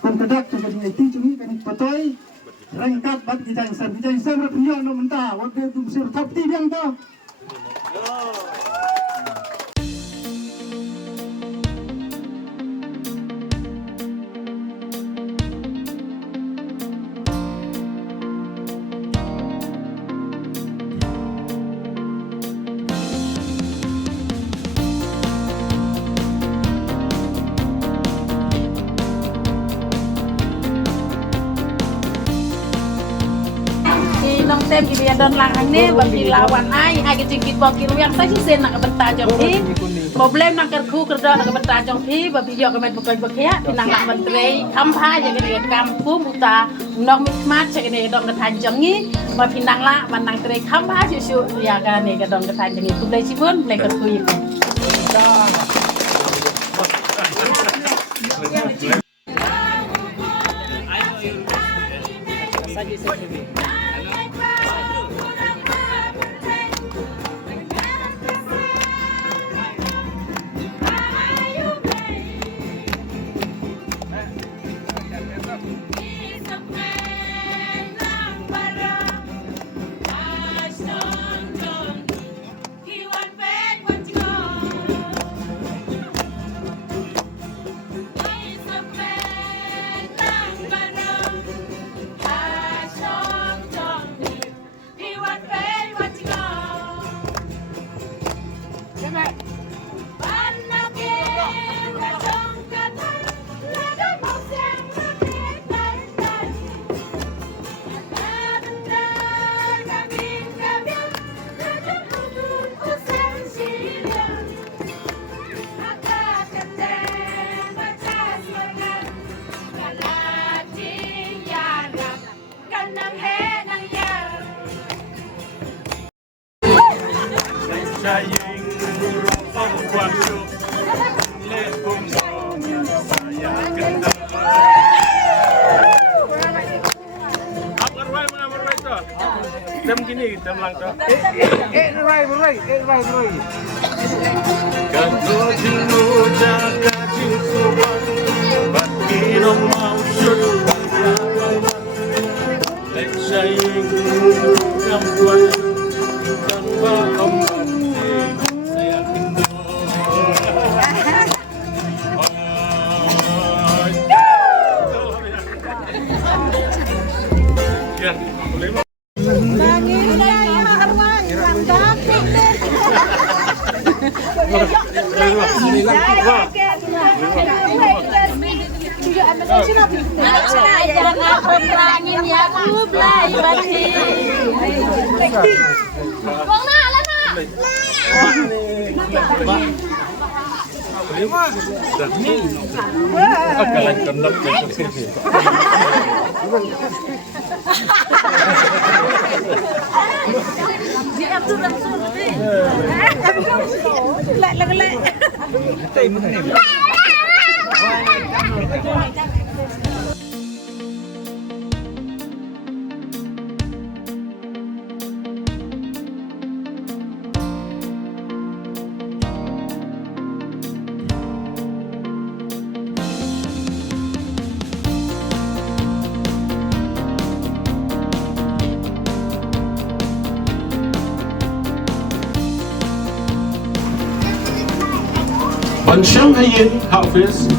Kon kedak tu jadi IT cumi kan patoi rangkat bat kita insan berpinjau no mentah waktu tu mesti tapti yang tu. Nong tem di don lang ni bagi lawan ai ke jingkit bokir yang saya sen nak benta jong hi problem nak kerku kerja nak benta jong hi bagi yo kemet bukan bekia tinang nak menteri kampa je ke kampu buta nok mikmat je ke dong ketan jong ni ba pinang la manang tre kampa susu ya kan ni ke dong ketan jong itu play sibun play kerku itu Tem gini, tem langkah. Right. Kanto jino jaga jinsuan, bakino mau shoot Lek saying kampuan, tanpa kampuan saya kindo. Ya, boleh. Ban Shanghai Hafiz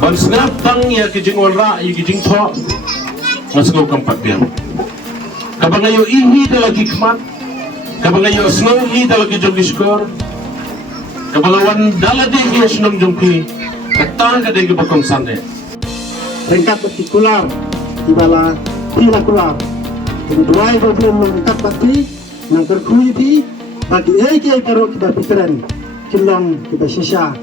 Ban snap tang ya kijing wala ya kijing tho masgo kampat dia kabangayo ihi dala hikmat kabangayo snow hi dala jogiskor kabalawan dala di hi snom jumpi katang ka de bakong sande Rangkat partikular ibala pilakular kedua problem rangkat pati nang terkui pi bagi ai karo kita pikiran kilong kita sisa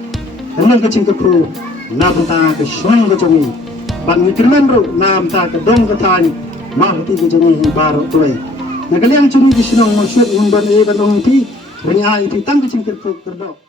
nang kecing kepru nabta ke shong ke jomi ban mikirman ro namta ke dong ke tan mahti ke jomi baru tuai nak kalian cumi di sinong maksud unban ban ong pi renya pi tang kecing kepru kerdo